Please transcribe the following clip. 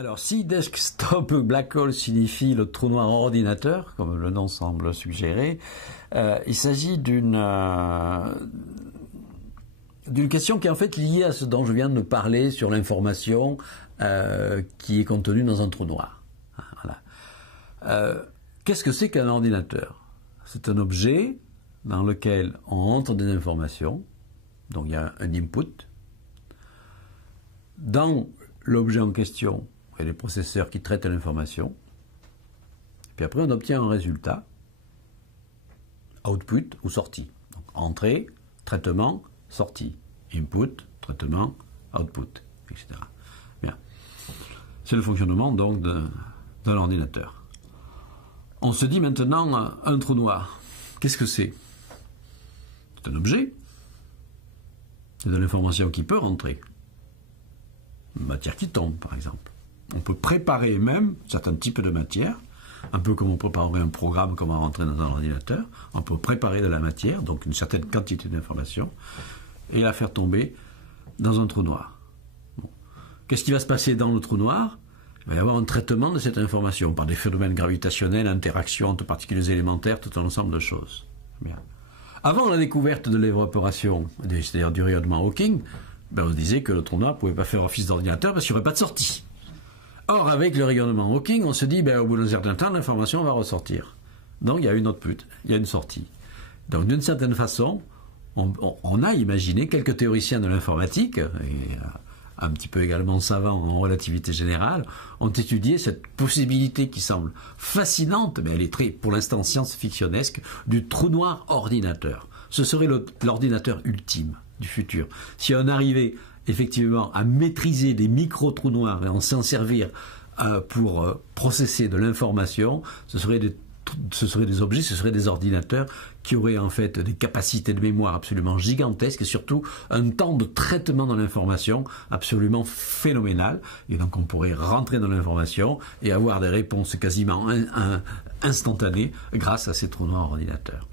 Alors, si desktop black hole signifie le trou noir ordinateur, comme le nom semble suggérer, il s'agit d'une question qui est en fait liée à ce dont je viens de parler sur l'information qui est contenue dans un trou noir. Voilà. Qu'est-ce que c'est qu'un ordinateur? C'est un objet dans lequel on entre des informations, donc il y a un input. Dans l'objet en question, il y a des processeurs qui traitent l'information, puis après on obtient un résultat, output ou sortie. Donc entrée, traitement, sortie, input, traitement, output, etc. Bien. C'est le fonctionnement donc d'un ordinateur. On se dit maintenant un trou noir. Qu'est-ce que c'est? C'est un objet. C'est de l'information qui peut rentrer. Une matière qui tombe, par exemple. On peut préparer même certains types de matière, un peu comme on préparerait un programme qu'on va rentrer dans un ordinateur. On peut préparer de la matière, donc une certaine quantité d'informations, et la faire tomber dans un trou noir. Bon. Qu'est-ce qui va se passer dans le trou noir? Il va y avoir un traitement de cette information par des phénomènes gravitationnels, interactions entre particules élémentaires, tout un ensemble de choses. Bien. Avant la découverte de l'évaporation, c'est-à-dire du rayonnement Hawking, on disait que le trou noir ne pouvait pas faire office d'ordinateur parce qu'il n'y aurait pas de sortie. Or, avec le rayonnement Hawking, on se dit, au bout d'un certain temps, l'information va ressortir. Donc, il y a une output, il y a une sortie. Donc, d'une certaine façon, on a imaginé, quelques théoriciens de l'informatique, et un petit peu également savants en relativité générale, ont étudié cette possibilité qui semble fascinante, mais elle est très, pour l'instant, science-fictionnesque, du trou noir ordinateur. Ce serait l'ordinateur ultime du futur. Si on arrivait effectivement à maîtriser des micro-trous noirs et en s'en servir pour processer de l'information, ce seraient des objets, ce seraient des ordinateurs qui auraient en fait des capacités de mémoire absolument gigantesques et surtout un temps de traitement de l'information absolument phénoménal. Et donc on pourrait rentrer dans l'information et avoir des réponses quasiment instantanées grâce à ces trous noirs ordinateurs.